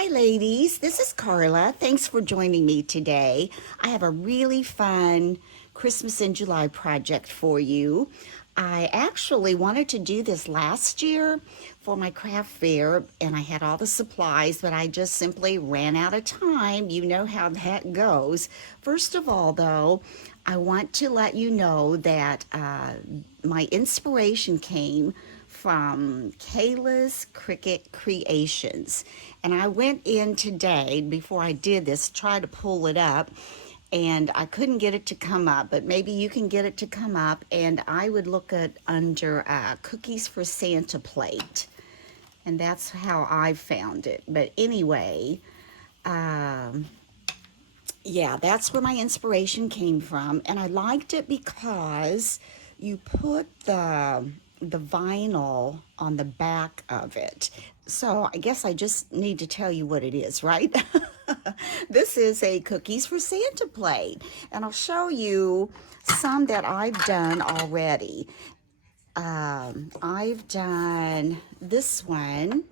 Hi ladies, this is Carla. Thanks for joining me today. I have a really fun Christmas in July project for you. I actually wanted to do this last year for my craft fair and I had all the supplies, but I just simply ran out of time. You know how that goes. First of all though, I want to let you know that my inspiration came from Kayla's Cricut Creations. And I went in today, before I did this, try to pull it up, and I couldn't get it to come up, but maybe you can get it to come up, and I would look at under Cookies for Santa plate. And that's how I found it. But anyway, yeah, that's where my inspiration came from, and I liked it because you put the vinyl on the back of it. So I guess I just need to tell you what it is, right? This is a Cookies for Santa plate, and I'll show you some that I've done already. I've done this one,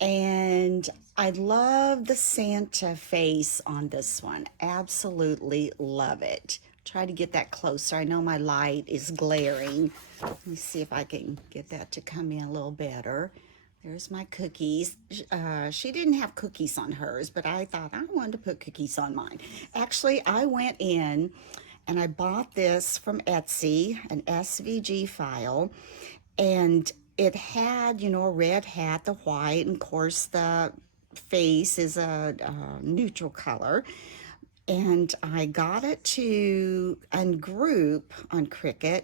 and I love the Santa face on this one. Absolutely love it. Try to get that closer. I know my light is glaring. Let me see if I can get that to come in a little better. There's my cookies. She didn't have cookies on hers, but I thought I wanted to put cookies on mine. Actually, I went in and I bought this from Etsy, an SVG file, and it had, you know, a red hat, the white, and of course the face is a neutral color. And I got it to ungroup on Cricut,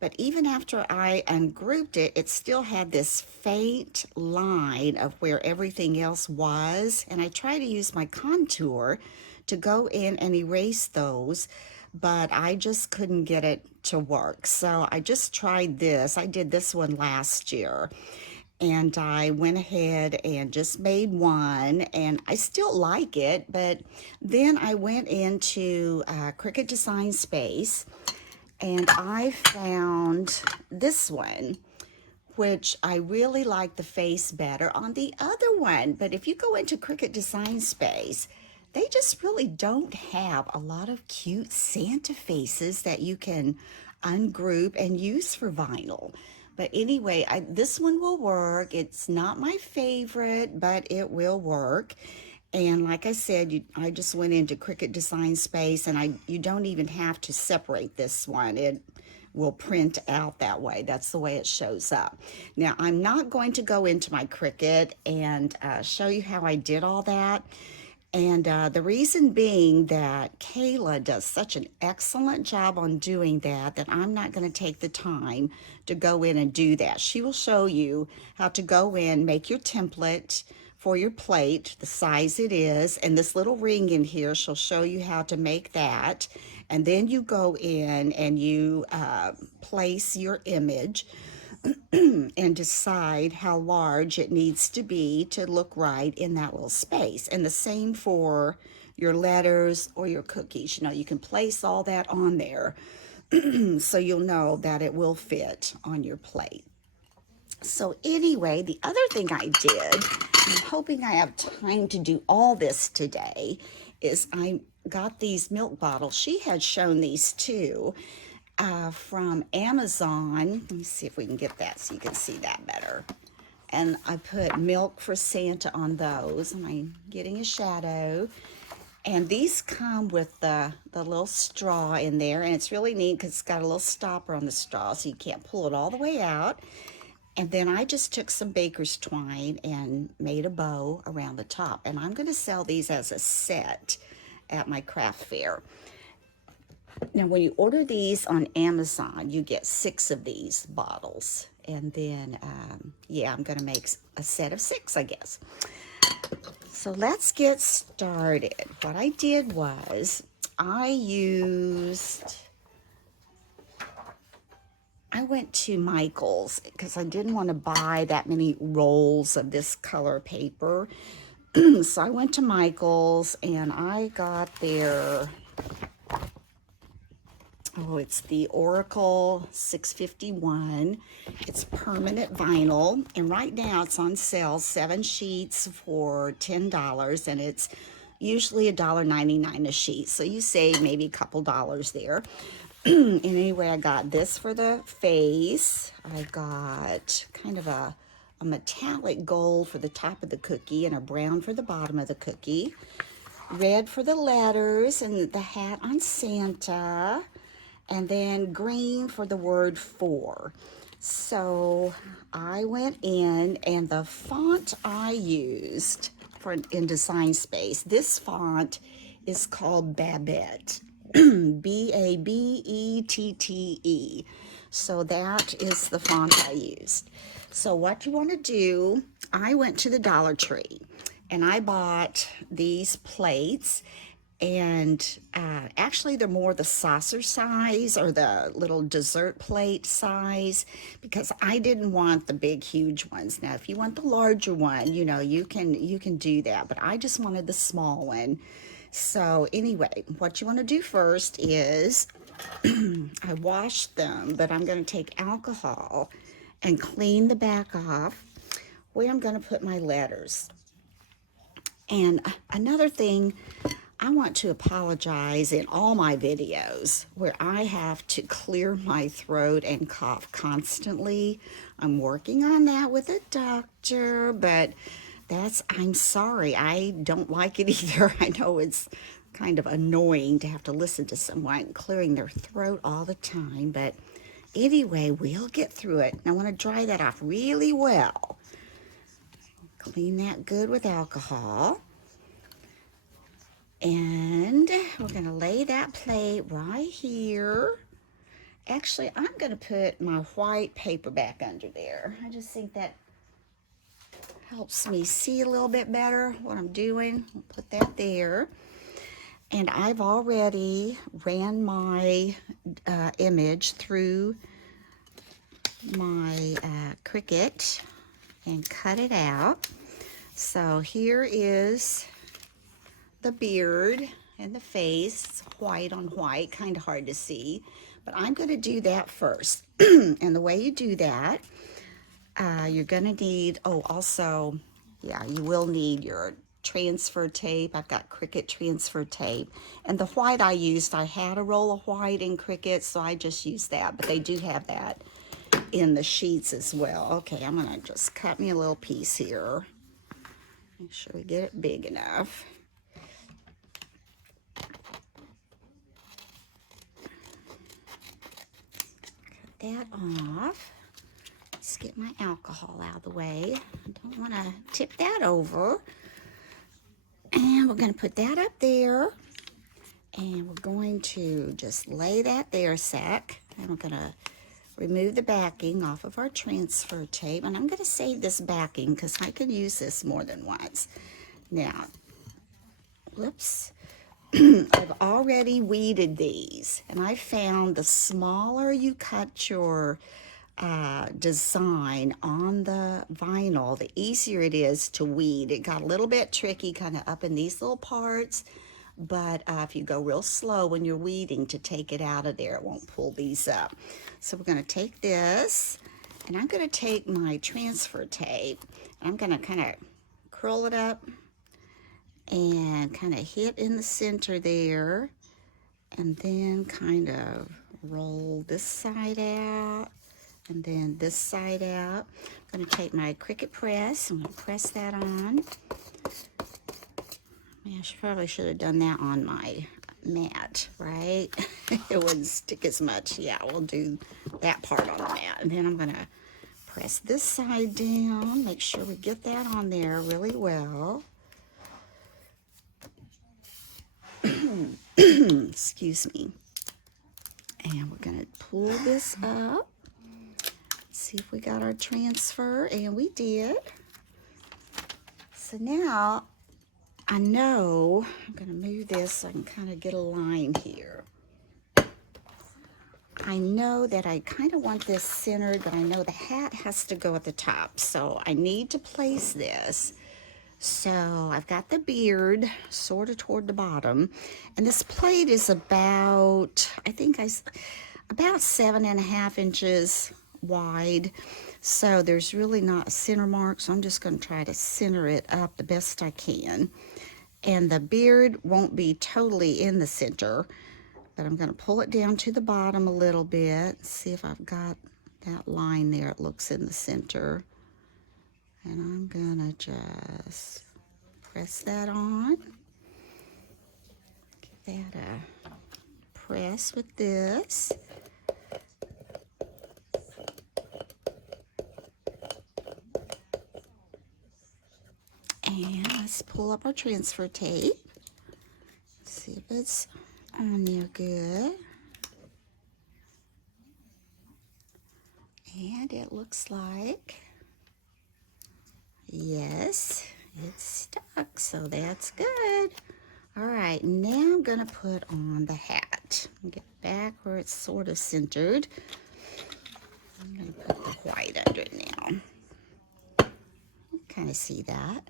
but even after I ungrouped it, it still had this faint line of where everything else was. And I tried to use my contour to go in and erase those, but I just couldn't get it to work. So I just tried this. I did this one last year. And I went ahead and just made one, and I still like it, but then I went into Cricut Design Space, and I found this one, which I really like the face better on the other one. But if you go into Cricut Design Space, they just really don't have a lot of cute Santa faces that you can ungroup and use for vinyl. But anyway, this one will work. It's not my favorite, but it will work. And like I said, I just went into Cricut Design Space, and you don't even have to separate this one. It will print out that way. That's the way it shows up. Now, I'm not going to go into my Cricut and show you how I did all that. And the reason being that Kayla does such an excellent job on doing that I'm not going to take the time to go in and do that. She will show you how to go in, make your template for your plate, the size it is, and this little ring in here, she'll show you how to make that. And then you go in and you place your image and decide how large it needs to be to look right in that little space. And the same for your letters or your cookies. You know, you can place all that on there so you'll know that it will fit on your plate. So anyway, the other thing I did, I'm hoping I have time to do all this today, is I got these milk bottles. She had shown these too. From Amazon. Let me see if we can get that so you can see that better. And I put Milk for Santa on those. Am I getting a shadow? And these come with the little straw in there, and it's really neat because it's got a little stopper on the straw so you can't pull it all the way out. And then I just took some baker's twine and made a bow around the top. And I'm going to sell these as a set at my craft fair. Now, when you order these on Amazon, you get 6 of these bottles. And then, yeah, I'm going to make a set of 6, I guess. So let's get started. What I did was I went to Michael's because I didn't want to buy that many rolls of this color paper. So I went to Michael's and I got their Oh, it's the Oracle 651. It's permanent vinyl, and right now it's on sale, 7 sheets for $10, and it's usually $1.99 a sheet, so you save maybe a couple dollars there. And anyway, I got this for the face. I got kind of a metallic gold for the top of the cookie and a brown for the bottom of the cookie. Red for the letters and the hat on Santa. And then green for the word for. So I went in, and the font I used in Design Space, this font is called Babette. Babette. So that is the font I used. So what you want to do, I went to the Dollar Tree and I bought these plates. And actually, they're more the saucer size or the little dessert plate size, because I didn't want the big, huge ones. Now, if you want the larger one, you know, you can do that. But I just wanted the small one. So anyway, what you want to do first is I washed them, but I'm going to take alcohol and clean the back off where I'm going to put my letters. And another thing, I want to apologize in all my videos where I have to clear my throat and cough constantly. I'm working on that with a doctor, but I'm sorry. I don't like it either. I know it's kind of annoying to have to listen to someone clearing their throat all the time, but anyway, we'll get through it. And I want to dry that off really well. Clean that good with alcohol. And we're going to lay that plate right here. Actually, I'm going to put my white paper back under there. I just think that helps me see a little bit better what I'm doing. I'll put that there. And I've already ran my image through my Cricut and cut it out. So here is the beard and the face. It's white on white, kind of hard to see, but I'm going to do that first. And the way you do that, you're going to need, also, yeah, you will need your transfer tape. I've got Cricut transfer tape, and the white I used, I had a roll of white in Cricut, so I just used that, but they do have that in the sheets as well. Okay, I'm going to just cut me a little piece here. Make sure we get it big enough. That off. Let's get my alcohol out of the way. I don't want to tip that over. And we're going to put that up there. And we're going to just lay that there a sec. And we're going to remove the backing off of our transfer tape. And I'm going to save this backing because I could use this more than once. Now, whoops. I've already weeded these, and I found the smaller you cut your design on the vinyl, the easier it is to weed. It got a little bit tricky kind of up in these little parts, but if you go real slow when you're weeding to take it out of there, it won't pull these up. So we're going to take this, and I'm going to take my transfer tape, and I'm going to kind of curl it up and kind of hit in the center there, and then kind of roll this side out, and then this side out. I'm going to take my Cricut press, I'm going to press that on. I probably should have done that on my mat, right? It wouldn't stick as much. Yeah, we'll do that part on the mat. And then I'm going to press this side down, make sure we get that on there really well. Excuse me. And we're going to pull this up. See if we got our transfer, and we did. So now I know I'm going to move this so I can kind of get a line here. I know that I kind of want this centered, but I know the hat has to go at the top. So I need to place this So I've got the beard sort of toward the bottom, and this plate is about, about 7.5 inches wide. So there's really not a center mark, so I'm just going to try to center it up the best I can. And the beard won't be totally in the center, but I'm going to pull it down to the bottom a little bit, see if I've got that line there. It looks in the center. And I'm going to just press that on. Give that a press with this. And let's pull up our transfer tape. See if it's on there good. And it looks like, yes, it's stuck, so that's good. All right, now I'm gonna put on the hat. Get back where it's sort of centered. I'm gonna put the white under it now. Kind of see that.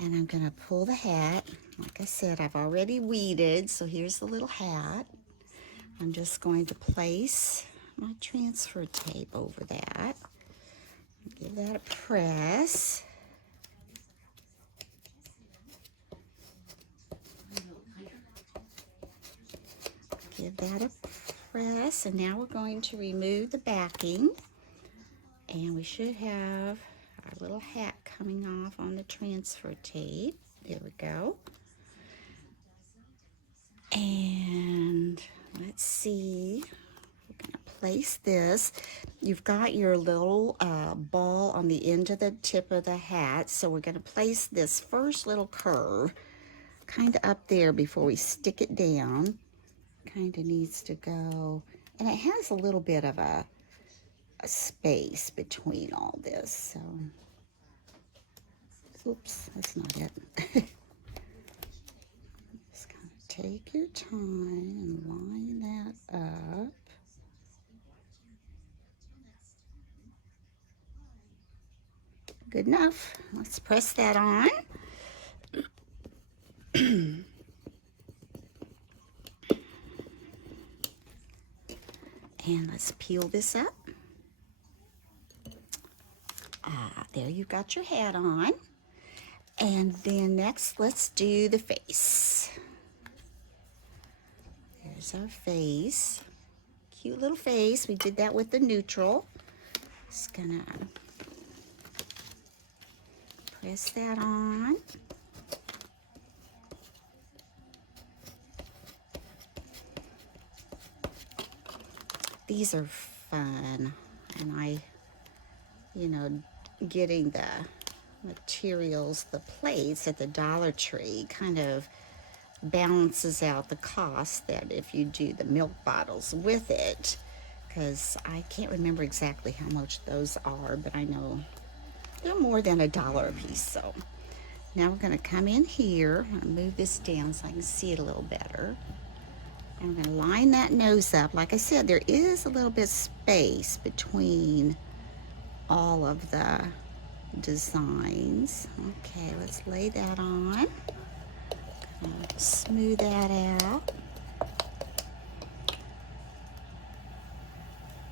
And I'm gonna pull the hat. Like I said, I've already weeded, so here's the little hat. I'm just going to place my transfer tape over that. Give that a press. Give that a press, and now we're going to remove the backing, and we should have our little hat coming off on the transfer tape. There we go. And let's see, we're going to place this. You've got your little ball on the end of the tip of the hat, so we're going to place this first little curve kind of up there before we stick it down. Kind of needs to go, and it has a little bit of a space between all this, so oops, that's not it. Just kind of take your time and line that up. Good enough. Let's press that on. And let's peel this up. There you've got your hat on. And then next, let's do the face. There's our face. Cute little face. We did that with the neutral. Just gonna press that on. These are fun, and getting the materials, the plates at the Dollar Tree kind of balances out the cost that if you do the milk bottles with it, because I can't remember exactly how much those are, but I know they're more than $1 a piece. So now we're going to come in here and move this down so I can see it a little better. I'm going to line that nose up. Like I said, there is a little bit of space between all of the designs. Okay, let's lay that on. Smooth that out.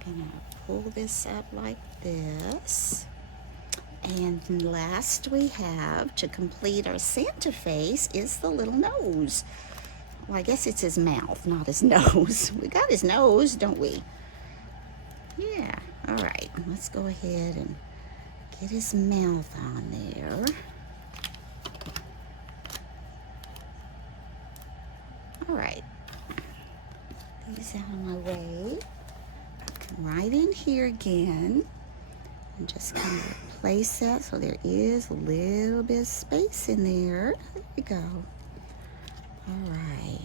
Gonna pull this up like this. And last we have to complete our Santa face is the little nose. Well, I guess it's his mouth, not his nose. We got his nose, don't we? Yeah, all right. Let's go ahead and get his mouth on there. All right. These out of my way. Come right in here again and just kind of place that so there is a little bit of space in there. There we go. All right,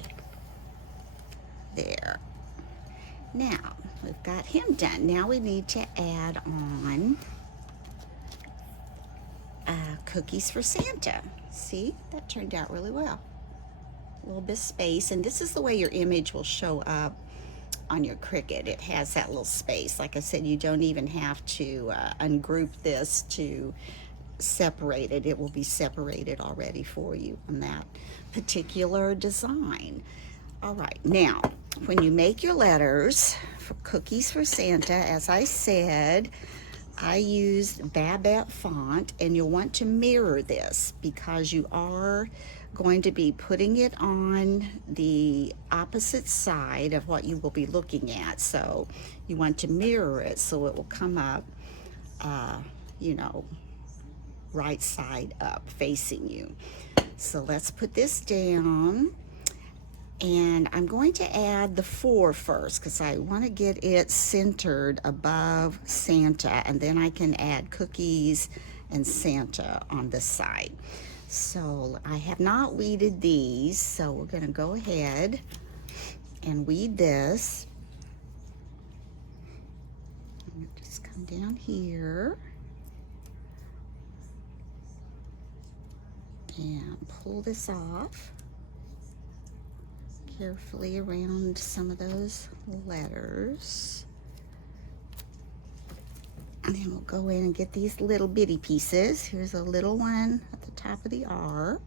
there. Now, we've got him done. Now we need to add on cookies for Santa. See, that turned out really well. A little bit of space, and this is the way your image will show up on your Cricut. It has that little space. Like I said, you don't even have to ungroup this to separated. It will be separated already for you on that particular design. All right, now when you make your letters for Cookies for Santa, as I said, I used Babette font, and you'll want to mirror this because you are going to be putting it on the opposite side of what you will be looking at. So you want to mirror it so it will come up, you know, right side up facing you. So let's put this down. And I'm going to add the 4 first because I want to get it centered above Santa, and then I can add cookies and Santa on the side. So I have not weeded these, so we're going to go ahead and weed this. I'm going to just come down here and pull this off carefully around some of those letters. And then we'll go in and get these little bitty pieces. Here's a little one at the top of the R.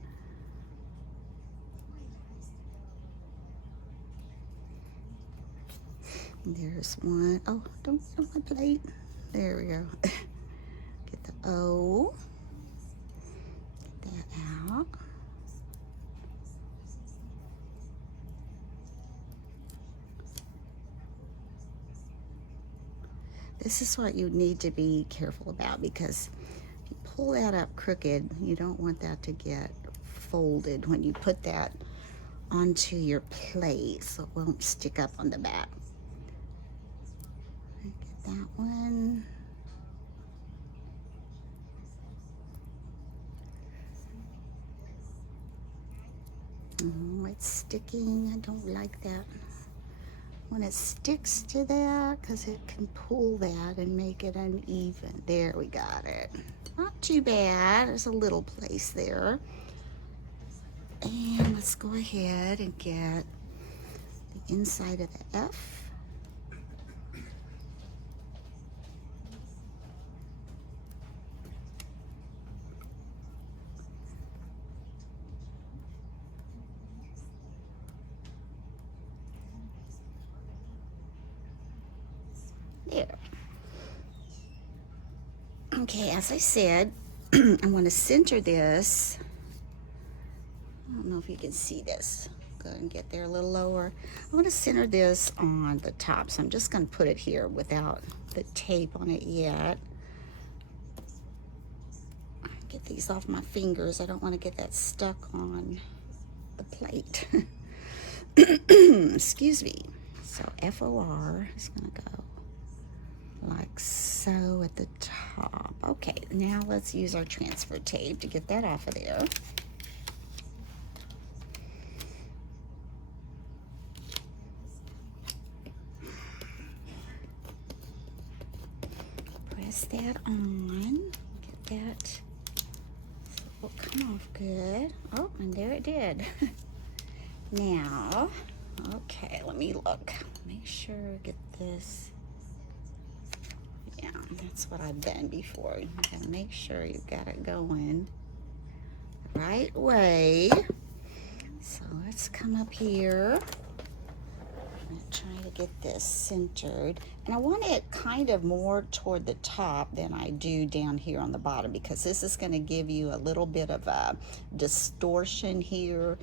And there's one. Oh, don't get on my plate. There we go. Get the O. Get that out. This is what you need to be careful about, because if you pull that up crooked, you don't want that to get folded when you put that onto your plate, so it won't stick up on the back. Get that one. Oh, it's sticking. I don't like that when it sticks to that, because it can pull that and make it uneven. There, we got it. Not too bad. There's a little place there. And let's go ahead and get the inside of the F. There. Okay, as I said, I want to center this. I don't know if you can see this. Go ahead and get there a little lower. I want to center this on the top, so I'm just going to put it here without the tape on it yet. Get these off my fingers. I don't want to get that stuck on the plate. Excuse me. So FOR is going to go like so at the top. Okay, now let's use our transfer tape to get that off of there. Press that on. Get that. So it will come off good. Oh, and there it did. Now, okay, let me look. Make sure I get this. Yeah, that's what I've done before. You gotta make sure you've got it going the right way. So let's come up here. I'm gonna try to get this centered. And I want it kind of more toward the top than I do down here on the bottom, because this is gonna give you a little bit of a distortion here.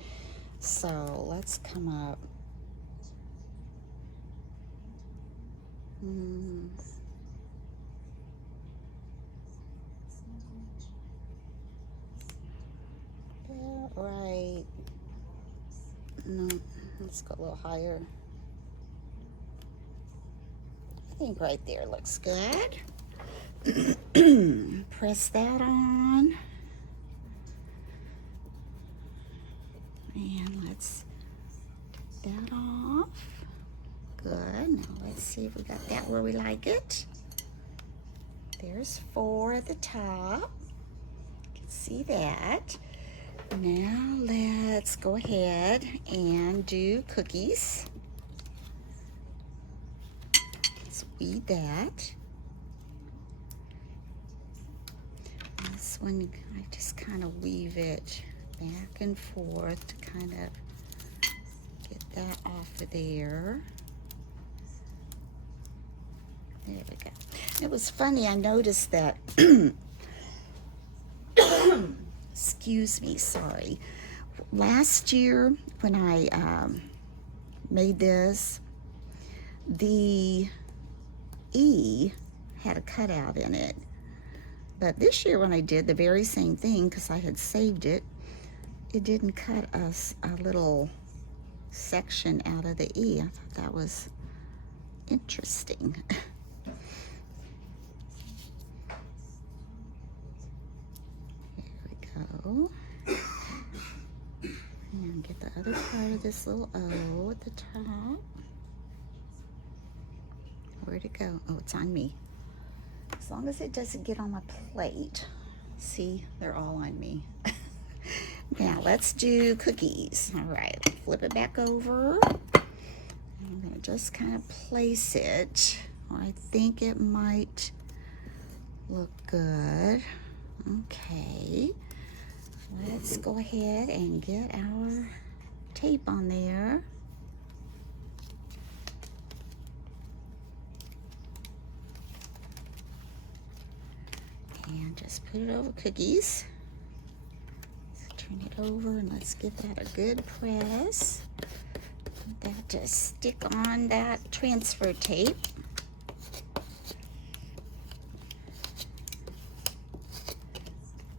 So let's come up. Right. No, let's go a little higher. I think right there looks good. Press that on. And let's take that off. Good. Now let's see if we got that where we like it. There's 4 at the top. You can see that. Now let's go ahead and do cookies. Let's weed that. This one, I just kind of weave it back and forth to kind of get that off of there. There we go. It was funny, I noticed that, excuse me, sorry. Last year when I made this, the E had a cutout in it. But this year when I did the very same thing, because I had saved it, it didn't cut us a little section out of the E. I thought that was interesting. There we go. And get the other part of this little O at the top. Where'd it go? Oh, it's on me. As long as it doesn't get on my plate. See, they're all on me. Now let's do cookies. All right, flip it back over. I'm gonna just kind of place it where I think it might look good. Okay, let's go ahead and get our tape on there. And just put it over cookies. So turn it over and let's give that a good press. That just stick on that transfer tape.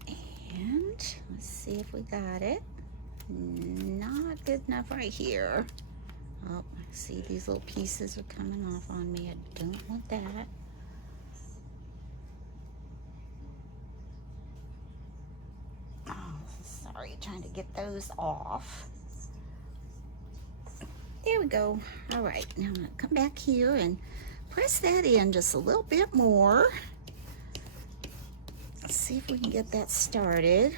And let's see if we got it. Not good enough right here. Oh, see, these little pieces are coming off on me. I don't want that. Sorry, trying to get those off. There we go. All right, now I'm gonna come back here and press that in just a little bit more. Let's see if we can get that started.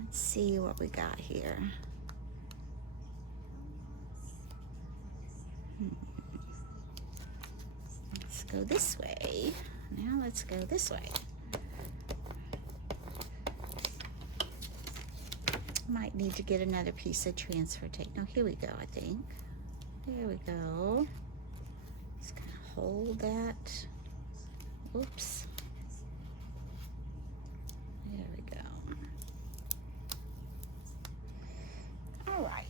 Let's see what we got here. Let's go this way. Now let's go this way. Might need to get another piece of transfer tape. No, here we go, I think. There we go. Just kind of hold that. Oops. There we go. All right.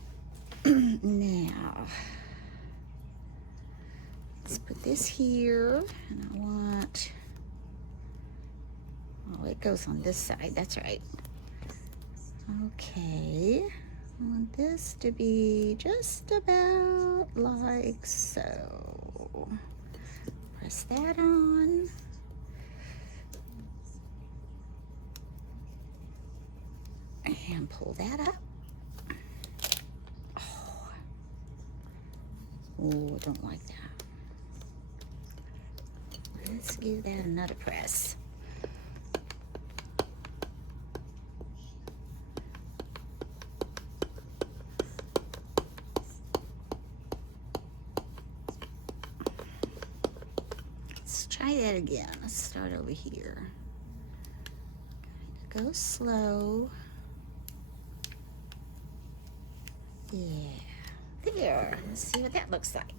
Now, let's put this here. And I want, oh, it goes on this side. That's right. Okay, I want this to be just about like so. Press that on. And pull that up. Oh, I don't like that. Let's give that another press. Try that again. Let's start over here. Go slow. Yeah. There. Let's see what that looks like.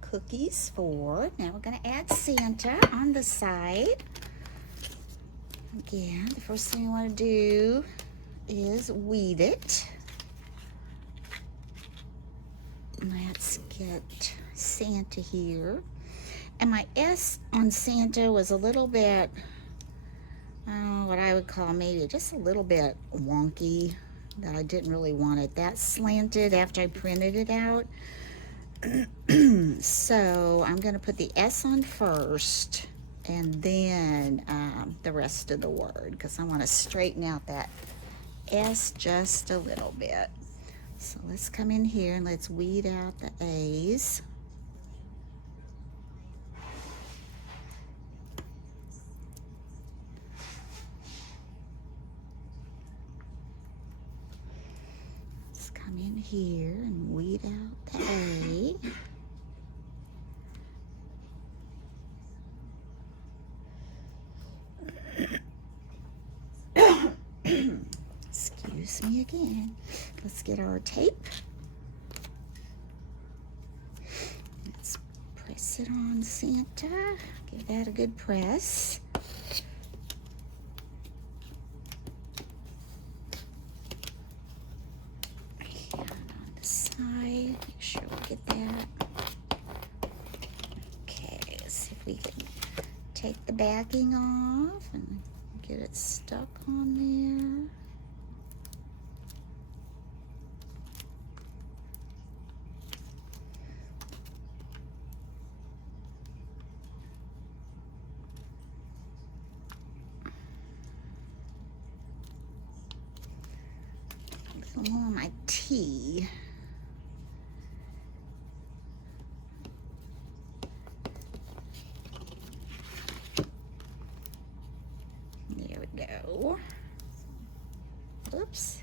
Cookies for. Now we're going to add Santa on the side. Again, the first thing I want to do is weed it. Let's get Santa here. And my S on Santa was a little bit, what I would call maybe just a little bit wonky, that I didn't really want it that slanted after I printed it out. So I'm going to put the S on first and then the rest of the word, because I want to straighten out that S just a little bit. So let's come in here and let's weed out the A's. Come in here and weed out the A. Excuse me again. Let's get our tape. Let's press it on Santa. Give that a good press. And on the side, make sure we get that. Okay, let's see if we can take the backing off and get it stuck on there. On my tea. There we go. Oops.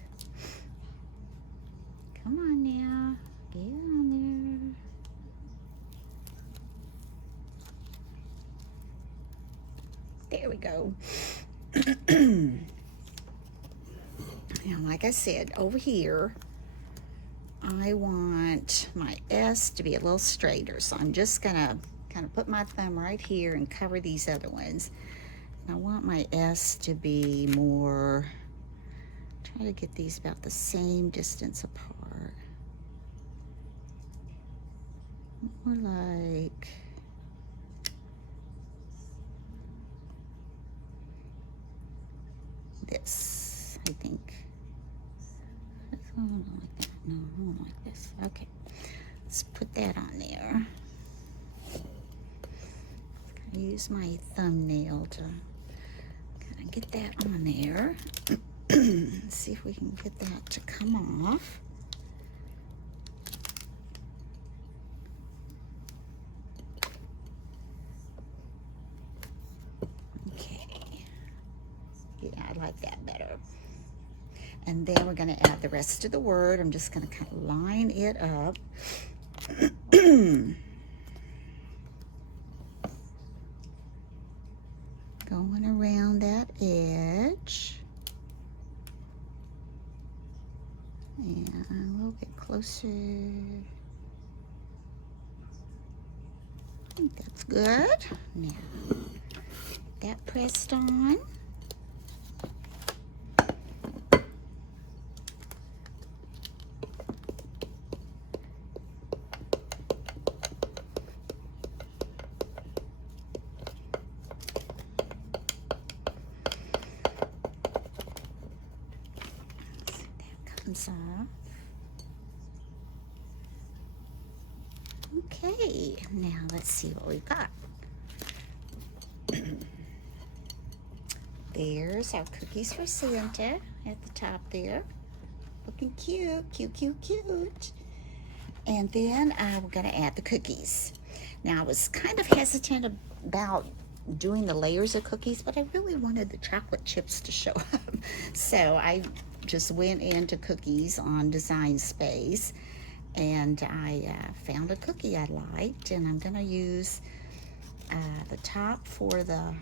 Come on now. Get on there. There we go. Now, like I said, over here, I want my S to be a little straighter. So I'm just gonna kind of put my thumb right here and cover these other ones. And I want my S to be more, try to get these about the same distance apart. More like this, I think. Like that. No, like this. Okay, let's put that on there. I use my thumbnail to kind of get that on there. Let's see if we can get that to come off. Okay. Yeah, I like that better. And then we're going to add the rest of the word. I'm just going to kind of line it up. Going around that edge. And a little bit closer. I think that's good. Now, that pressed on. Off. Okay, now let's see what we've got. There's our cookies for Santa at the top there. Looking cute, cute, cute, cute. And then we're going to add the cookies. Now, I was kind of hesitant about doing the layers of cookies, but I really wanted the chocolate chips to show up. So I just went into cookies on Design Space, and I found a cookie I liked, and I'm going to use the top for the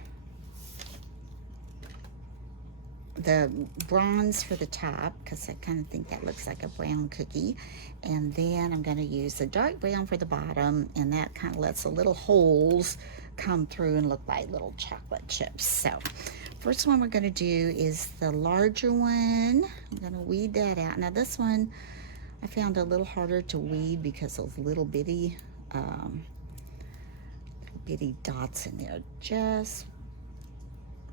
bronze for the top, because I kind of think that looks like a brown cookie. And then I'm going to use the dark brown for the bottom, and that kind of lets the little holes come through and look like little chocolate chips. So first one we're going to do is the larger one. I'm going to weed that out. Now this one I found a little harder to weed because those little bitty dots in there just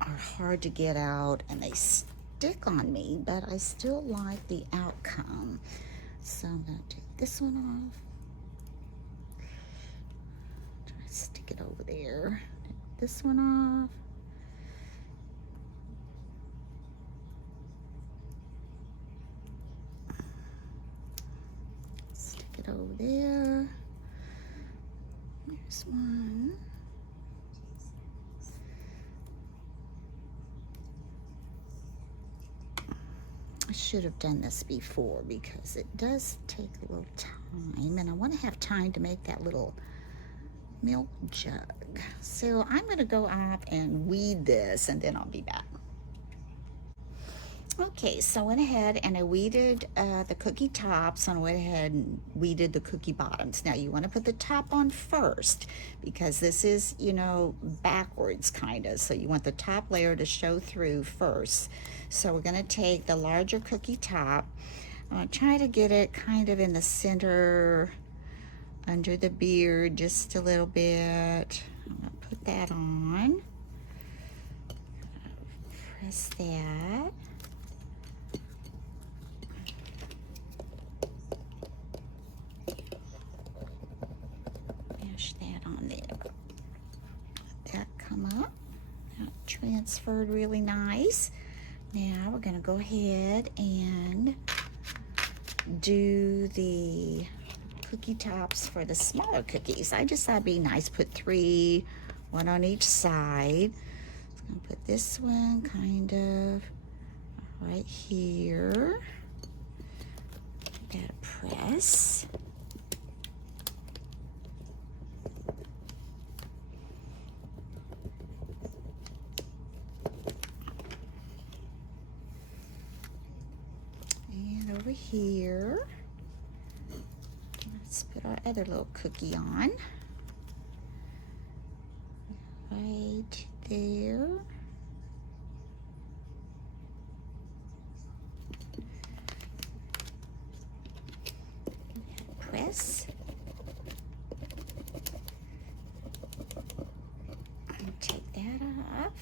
are hard to get out, and they stick on me, but I still like the outcome. So I'm going to take this one off. Try to stick it over there. Take this one off. Stick it over there. There's one. I should have done this before because it does take a little time, and I want to have time to make that little milk jug. So I'm going to go off and weed this, and then I'll be back. Okay, so I went ahead and I weeded the cookie tops, and I went ahead and weeded the cookie bottoms. Now you want to put the top on first because this is, you know, backwards kind of. So you want the top layer to show through first. So we're going to take the larger cookie top. I'm going to try to get it kind of in the center under the beard just a little bit. I'm going to put that on. Press that. That on there. Let that come up. That transferred really nice. Now we're going to go ahead and do the cookie tops for the smaller cookies. I just thought it'd be nice. Put 3, 1 on each side. I'm going to put this one kind of right here. Give that a press. Over here, let's put our other little cookie on right there. Press and take that off.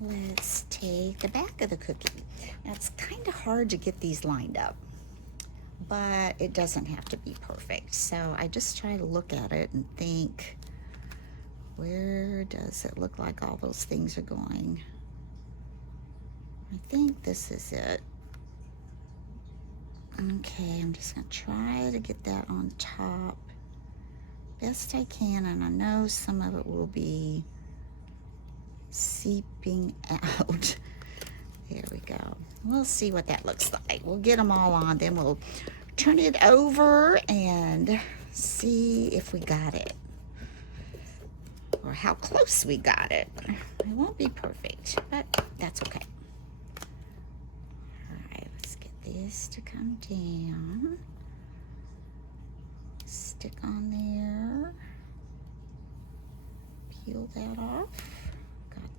Let's take the back of the cookie. Now it's kind of hard to get these lined up, but it doesn't have to be perfect. So I just try to look at it and think, where does it look like all those things are going? I think this is it. Okay, I'm just gonna try to get that on top best I can, and I know some of it will be seeping out. There we go. We'll see what that looks like. We'll get them all on, then we'll turn it over and see if we got it or how close we got it. It won't be perfect, but that's okay. All right, let's get this to come down. Stick on there. Peel that off.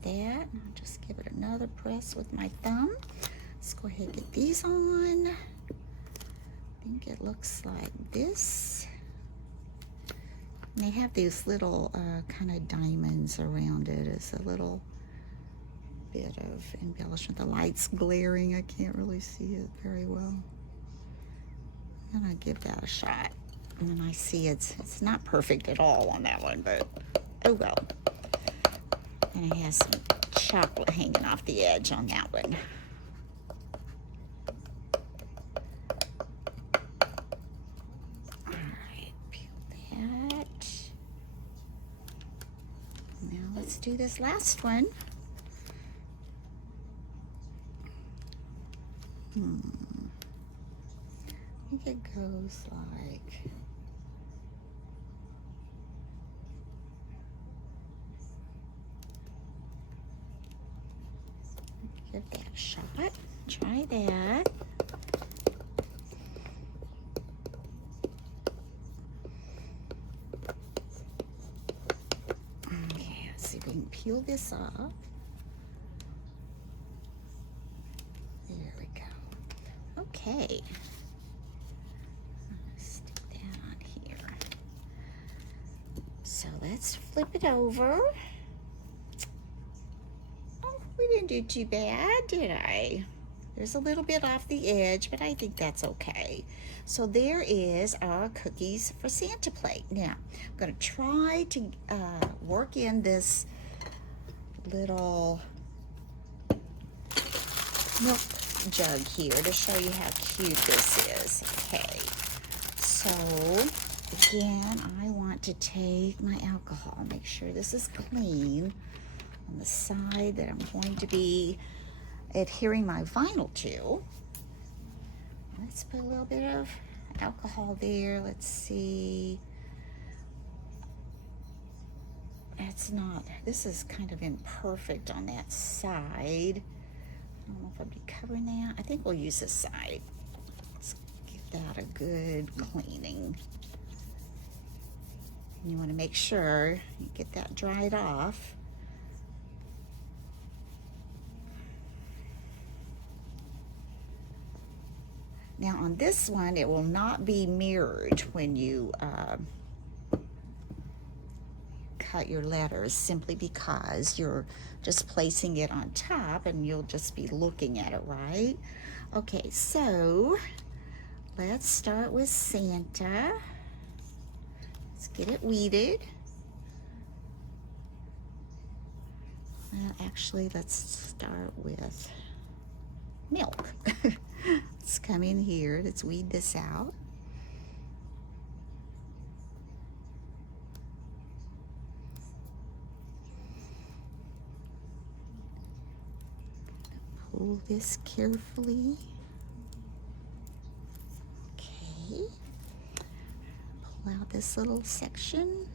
That. I'll just give it another press with my thumb. Let's go ahead and get these on. I think it looks like this. And they have these little kind of diamonds around it as a little bit of embellishment. The light's glaring. I can't really see it very well. I'm gonna give that a shot. And then I see it's not perfect at all on that one, but oh well. And it has some chocolate hanging off the edge on that one. All right, peel that. Now let's do this last one. I think it goes like... Give that a shot. Try that. Okay, let's see if we can peel this off. There we go. Okay. Stick that on here. So let's flip it over. We didn't do too bad, did I? There's a little bit off the edge, but I think that's okay. So there is our cookies for Santa plate. Now, I'm going to try to work in this little milk jug here to show you how cute this is. Okay, so again, I want to take my alcohol, make sure this is clean on the side that I'm going to be adhering my vinyl to. Let's put a little bit of alcohol there. Let's see. it's not, this is kind of imperfect on that side. I don't know if I'll be covering that. I think we'll use this side. Let's give that a good cleaning. And you want to make sure you get that dried off. Now on this one, it will not be mirrored when you cut your letters, simply because you're just placing it on top and you'll just be looking at it, right? Okay, so let's start with Santa. Let's get it weeded. Well, actually, let's start with milk. Let's come in here. Let's weed this out. Pull this carefully. Okay. Pull out this little section.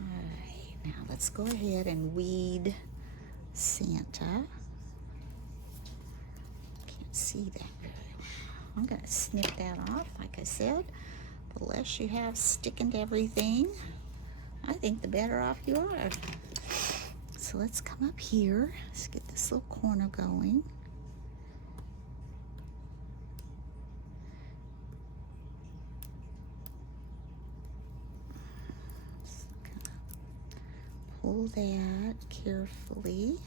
All right, now let's go ahead and weed Santa. See that very well. I'm going to snip that off, like I said. The less you have sticking to everything, I think the better off you are. So let's come up here. Let's get this little corner going. Just pull that carefully.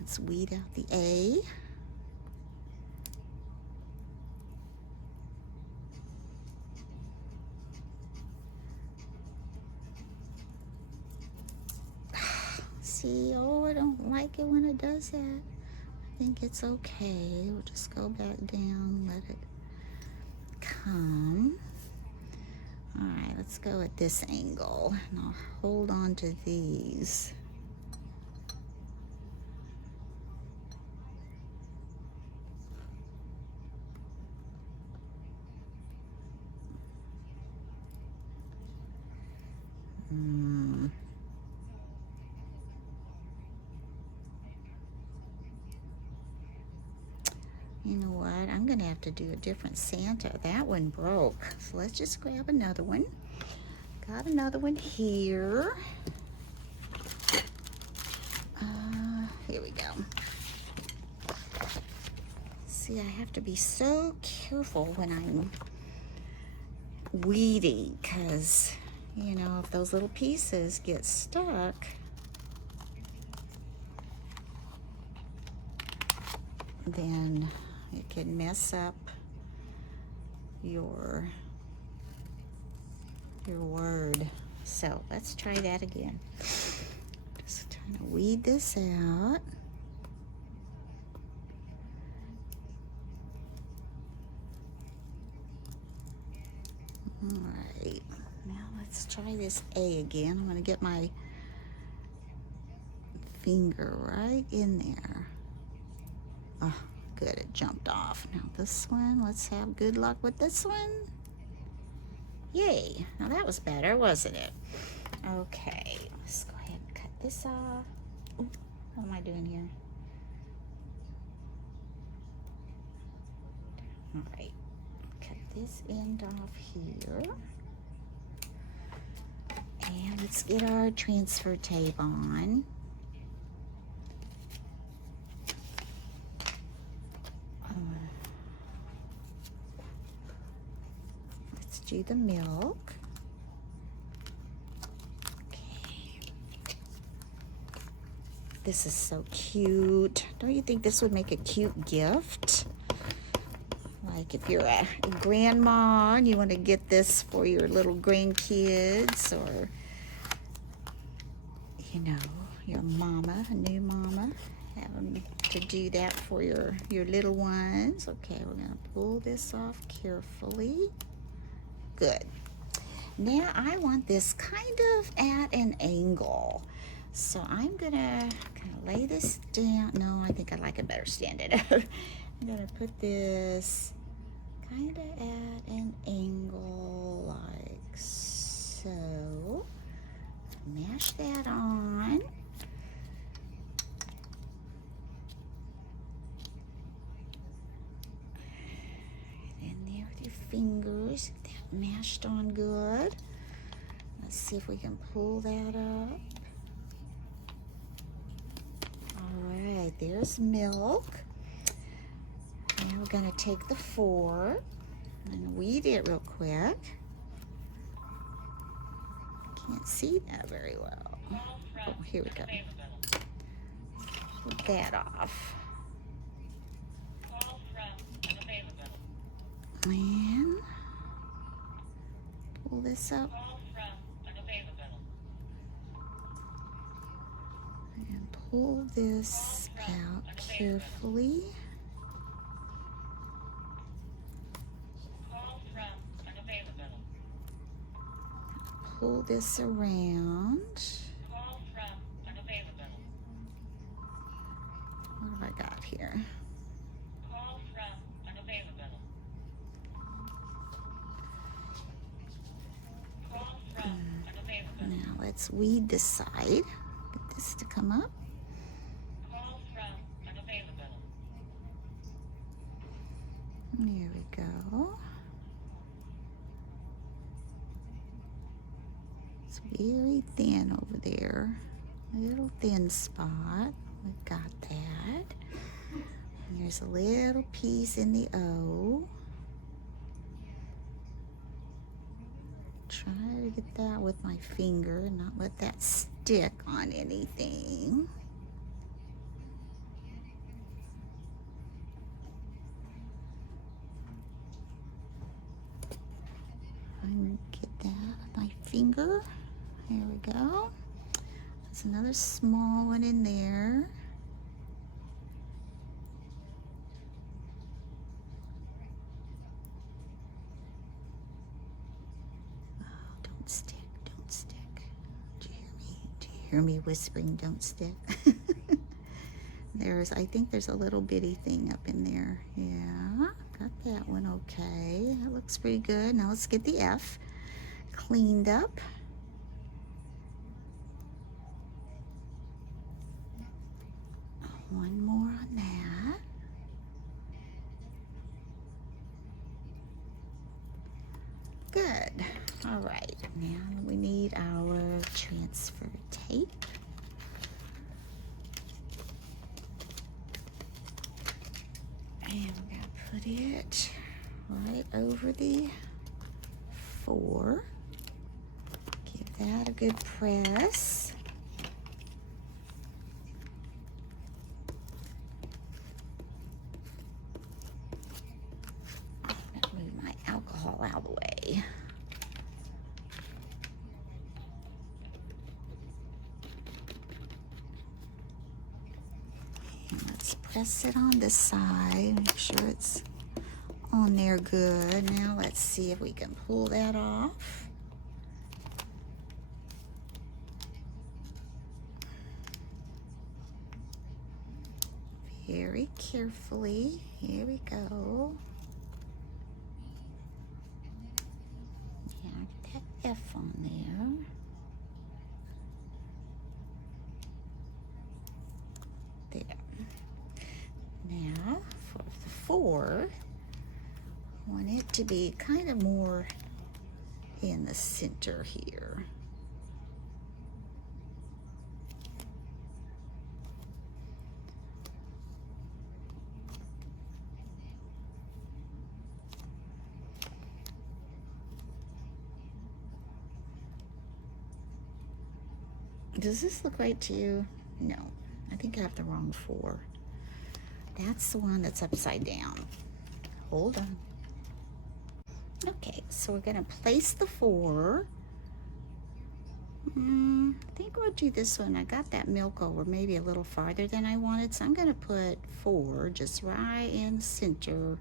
Let's weed out the A. See, oh, I don't like it when it does that. I think it's okay. We'll just go back down, let it come. All right, let's go at this angle, and I'll hold on to these. You know what? I'm going to have to do a different Santa. That one broke. So let's just grab another one. Got another one here. Here we go. See, I have to be so careful when I'm weeding, because, you know, if those little pieces get stuck, then it can mess up your word. So let's try that again. Just trying to weed this out. All right, now let's try this A again. I'm going to get my finger right in there. Oh, good, it jumped off. Now this one, let's have good luck with this one. Yay, now that was better, wasn't it? Okay, let's go ahead and cut this off. Ooh, what am I doing here? All right, cut this end off here. And let's get our transfer tape on. Let's do the milk. Okay. This is so cute. Don't you think this would make a cute gift? Like if you're a grandma and you want to get this for your little grandkids, or, you know, your mama, a new mama, have them to do that for your little ones. Okay, we're going to pull this off carefully. Good. Now I want this kind of at an angle. So I'm gonna kind of lay this down. No, I think I like it better standing up. I'm gonna put this kind of at an angle like so. Mash that on. In there with your fingers. Get that mashed on good. Let's see if we can pull that up. All right, there's milk. Now we're gonna take the 4 and weed it real quick. Can't see that very well. Oh, here we go. Put that off. And pull this up. And pull this out carefully. Pull this around. What have I got here? Now let's weed this side. Get this to come up. There we go. It's very thin over there. Little thin spot. We've got that. And there's a little piece in the O. Try to get that with my finger and not let that stick on anything. And get that with my finger. There we go. There's another small one in there. Don't stick, don't stick. Do you hear me? Do you hear me whispering, don't stick? I think there's a little bitty thing up in there. Yeah, got that one okay. That looks pretty good. Now let's get the F cleaned up. One more on that. Good. All right, now we need our transfer tape. And we're going to put it right over the 4. Give that a good press. I'm going to move my alcohol out of the way. Press it on this side, make sure it's on there good. Now let's see if we can pull that off. Very carefully. Here we go. Yeah, get that F on there. There. Now, for the 4, I want it to be kind of more in the center here. Does this look right to you? No, I think I have the wrong 4. That's the one that's upside down. Hold on. Okay, so we're gonna place the 4. I think we'll do this one. I got that milk over maybe a little farther than I wanted, so I'm gonna put 4 just right in the center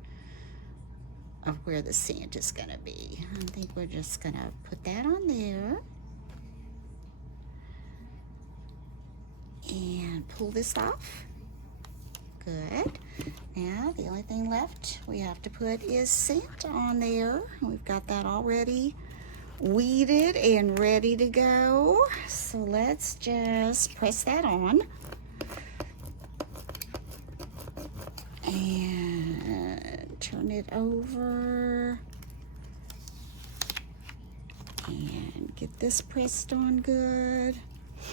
of where the Santa's gonna be. I think we're just gonna put that on there. And pull this off. Good. Now the only thing left we have to put is Santa on there. We've got that already weeded and ready to go. So let's just press that on. And turn it over. And get this pressed on good.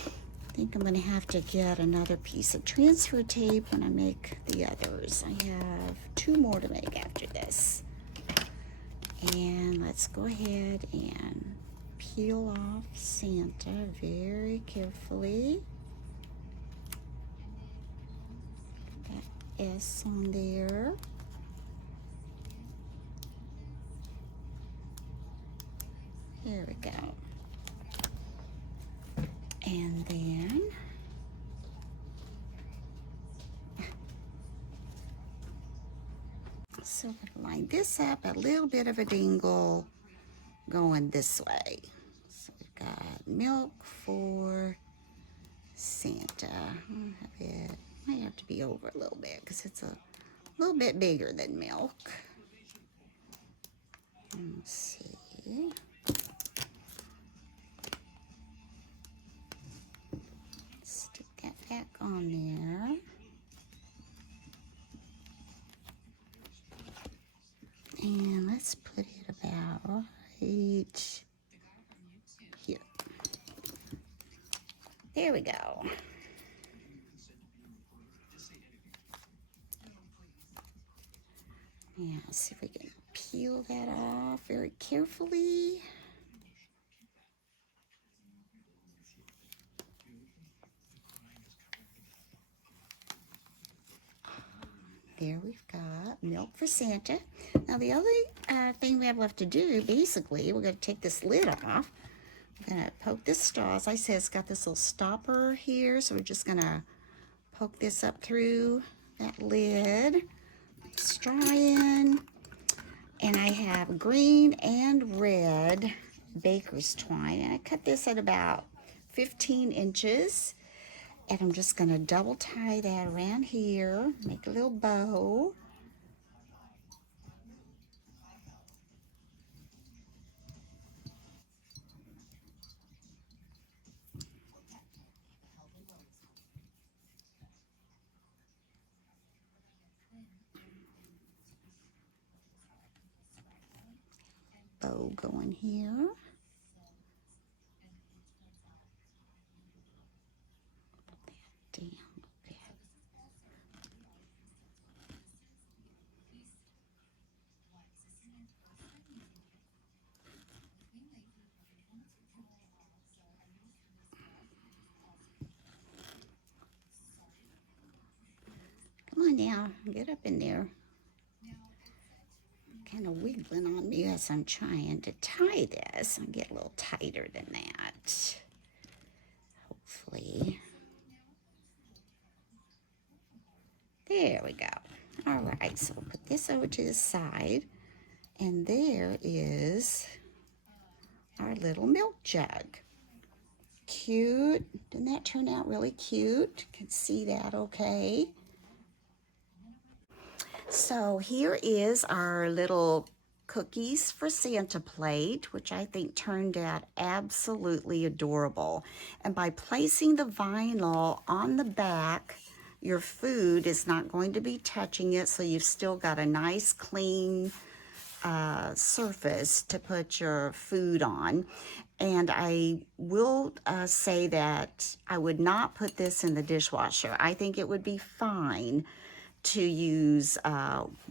I think I'm going to have to get another piece of transfer tape when I make the others. I have 2 more to make after this. And let's go ahead and peel off Santa very carefully. That S on there. There we go. And then so I'm gonna line this up, a little bit of a dingle going this way. So we've got milk for Santa. It might have to be over a little bit because it's a little bit bigger than milk. Let's see. Stick that back on there. And let's put it about right here. There we go. Now, see if we can peel that off very carefully. There we've got milk for Santa. Now the other thing we have left to do, basically, we're going to take this lid off. We're going to poke this straw. As I said, it's got this little stopper here, so we're just going to poke this up through that lid. Straw in. And I have green and red baker's twine. And I cut this at about 15 inches. And I'm just going to double tie that around here, make a little bow. Bow going here. Down. Okay. Come on now, get up in there. Kind of wiggling on me as I'm trying to tie this and get a little tighter than that. Hopefully. There we go. All right, so we'll put this over to the side. And there is our little milk jug. Cute. Didn't that turn out really cute? Can see that okay. So here is our little cookies for Santa plate, which I think turned out absolutely adorable. And by placing the vinyl on the back, your food is not going to be touching it, so you've still got a nice clean surface to put your food on. And I will say that I would not put this in the dishwasher. I think it would be fine to use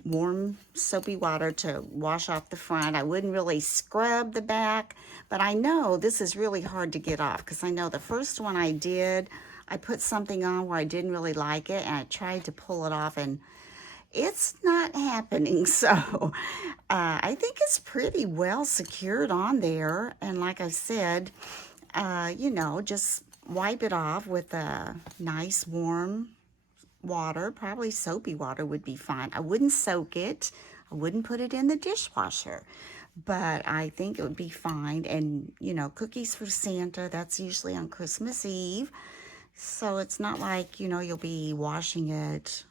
warm soapy water to wash off the front. I wouldn't really scrub the back, but I know this is really hard to get off because I know the first one I did, I put something on where I didn't really like it and I tried to pull it off and it's not happening. So I think it's pretty well secured on there. And like I said, you know, just wipe it off with a nice warm water. Probably soapy water would be fine. I wouldn't soak it. I wouldn't put it in the dishwasher, but I think it would be fine. And, you know, cookies for Santa, that's usually on Christmas Eve. So it's not like, you know, you'll be washing it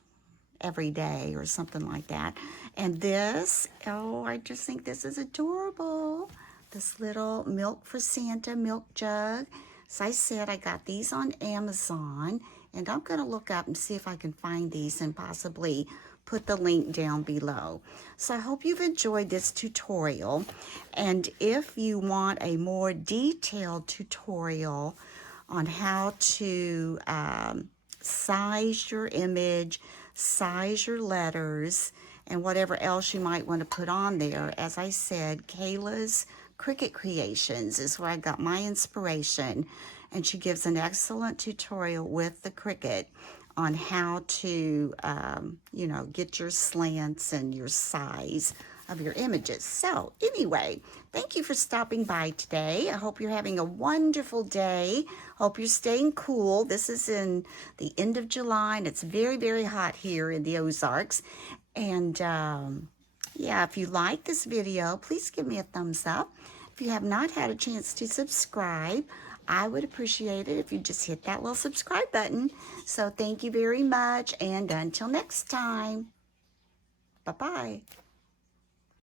every day or something like that. And this, oh, I just think this is adorable. This little milk for Santa milk jug. As I said, I got these on Amazon, and I'm going to look up and see if I can find these and possibly put the link down below. So I hope you've enjoyed this tutorial, and if you want a more detailed tutorial on how to size your image, size your letters, and whatever else you might want to put on there. As I said, Kayla's Cricut Creations is where I got my inspiration, and she gives an excellent tutorial with the Cricut on how to, you know, get your slants and your size of your images. So anyway, thank you for stopping by today. I hope you're having a wonderful day. Hope you're staying cool. This is in the end of July, and it's very, very hot here in the Ozarks. And yeah, if you like this video, please give me a thumbs up. If you have not had a chance to subscribe, I would appreciate it if you just hit that little subscribe button. So thank you very much, and until next time, bye-bye.